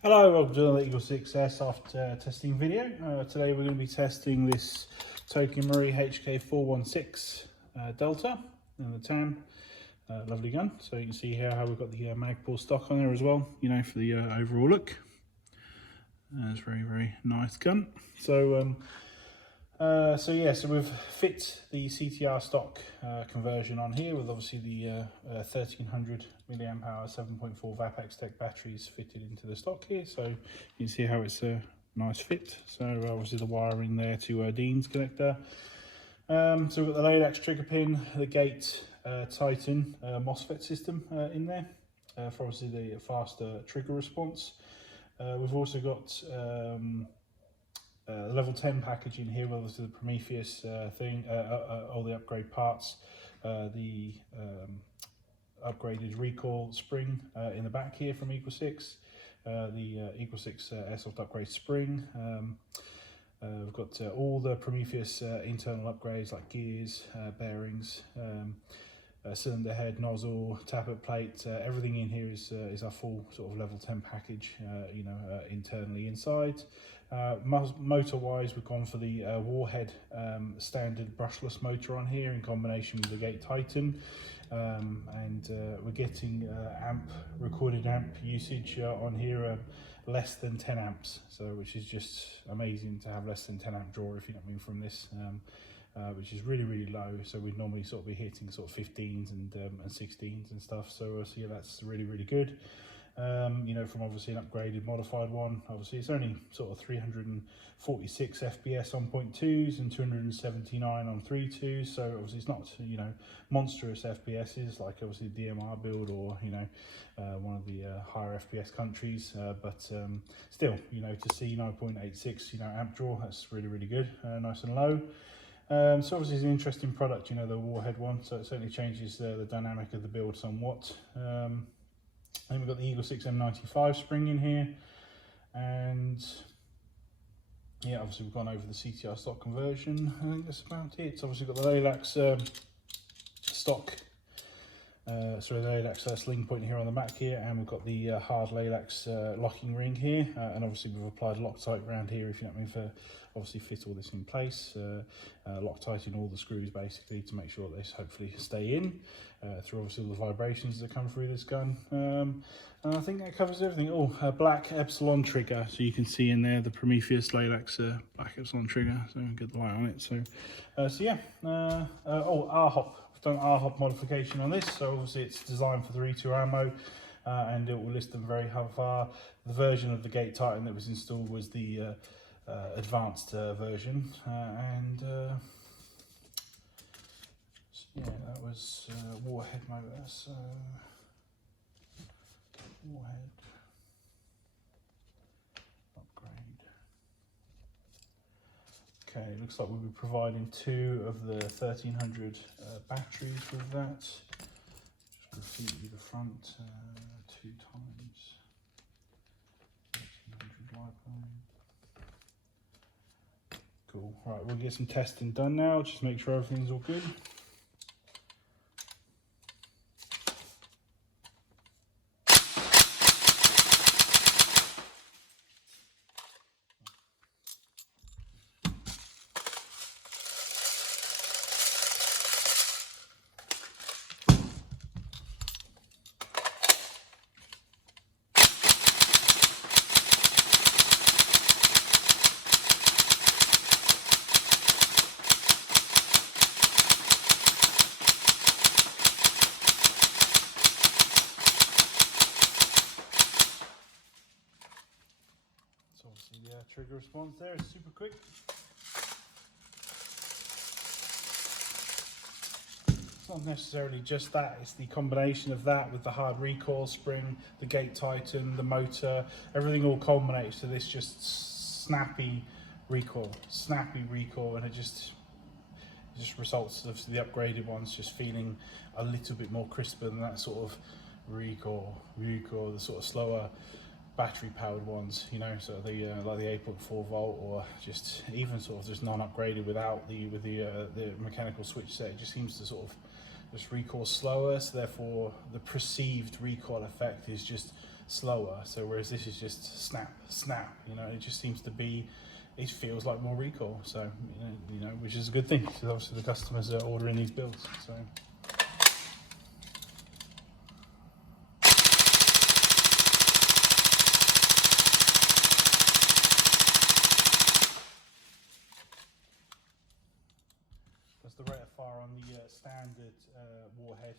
Hello, welcome to the EagleSix Airsoft testing video. Today we're going to be testing this Tokyo Marui HK416 Delta in the tan. Lovely gun. So you can see here how we've got the Magpul stock on there as well, you know, for the overall look. It's very, very nice gun. So we've fit the CTR stock conversion on here with obviously the 1300 milliamp hour 7.4 VAPX Tech batteries fitted into the stock here. So you can see how it's a nice fit. So obviously the wiring there to Dean's connector. So we've got the Lightened trigger pin, the gate Titan MOSFET system in there for obviously the faster trigger response. We've also got level 10 package in here, well, this is the Prometheus thing, all the upgrade parts, the upgraded Recoil spring in the back here from EagleSix, the EagleSix Airsoft upgrade spring. We've got all the Prometheus internal upgrades like gears, bearings, cylinder head, nozzle, tappet plate, everything in here is our full sort of level 10 package, internally inside. Motor wise, we've gone for the Warhead standard brushless motor on here in combination with the Gate Titan, and we're getting recorded amp usage on here less than 10 amps, so which is just amazing to have less than 10 amp draw, if you know what I mean, from this. Which is really, really low, so we'd normally sort of be hitting sort of 15s and 16s and stuff, so yeah, that's really, really good. From obviously an upgraded modified one, obviously it's only sort of 346 FPS on 0.2s and 279 on 3.2s, so obviously it's not, monstrous FPSs like obviously DMR build or, one of the higher FPS countries, but still, to see 9.86, amp draw, that's really, really good, nice and low. So obviously it's an interesting product, the Warhead one, so it certainly changes the dynamic of the build somewhat. Then we've got the EagleSix M95 Spring in here, and yeah, obviously we've gone over the CTR stock conversion. I think that's about it. It's obviously got the Lilacs stock, the Lilacs sling point here on the back here, and we've got the hard Lilacs locking ring here, and obviously we've applied Loctite around here, if you know what I mean, for obviously fit all this in place, Loctite in all the screws basically to make sure that they hopefully stay in through obviously all the vibrations that come through this gun. And I think that covers everything. Oh, a black Epsilon trigger, so you can see in there the Prometheus Lilacs black Epsilon trigger, so get the light on it. So yeah. RHOP. I've done RHOP modification on this, so obviously it's designed for the E2 ammo, and it will list them very how far. The version of the Gate Titan that was installed was the advanced version, and yeah, that was Warhead motor. So Warhead upgrade. Okay, looks like we'll be providing 2 of the 1300 batteries with that. Just graffiti the front 2 times 1300 lipo. Cool. Right, we'll get some testing done now. Just make sure everything's all good. The trigger response there is super quick. It's not necessarily just that, it's the combination of that with the hard recoil spring, the Gate Titan, the motor, everything all culminates to this just snappy recoil, and it just results of the upgraded ones just feeling a little bit more crisper than that sort of recoil, the sort of slower battery powered ones, so the like the 8.4 volt, or just even sort of just non-upgraded without the mechanical switch set. It just seems to sort of just recoil slower, so therefore the perceived recoil effect is just slower. So whereas this is just snap, snap, you know, it just seems to be, it feels like more recoil. So, you know, which is a good thing, because obviously the customers are ordering these builds. So. That's the rate of fire on the standard warhead.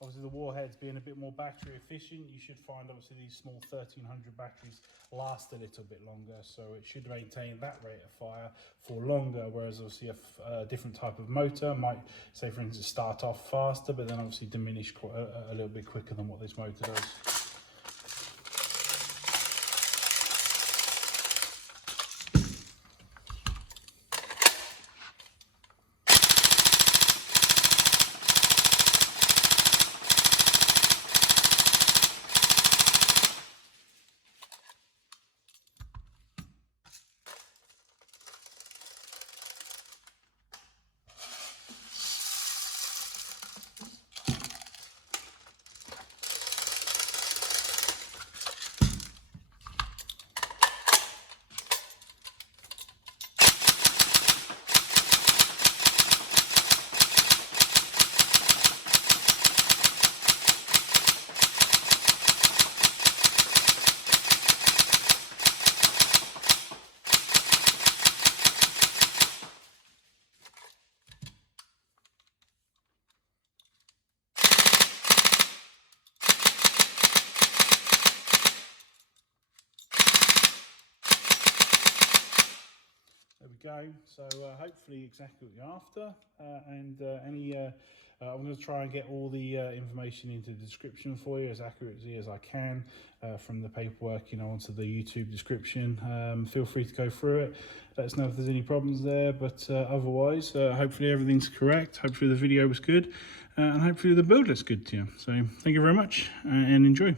Obviously the warheads being a bit more battery efficient, you should find obviously these small 1300 batteries last a little bit longer, so it should maintain that rate of fire for longer, whereas obviously a different type of motor might, say for instance, start off faster but then obviously diminish quite a little bit quicker than what this motor does. Go. So hopefully exactly what you're after, I'm going to try and get all the information into the description for you as accurately as I can from the paperwork, you know, onto the YouTube description. Feel free to go through it, let us know if there's any problems there, but otherwise hopefully everything's correct, hopefully the video was good, and hopefully the build looks good to you. So thank you very much and enjoy.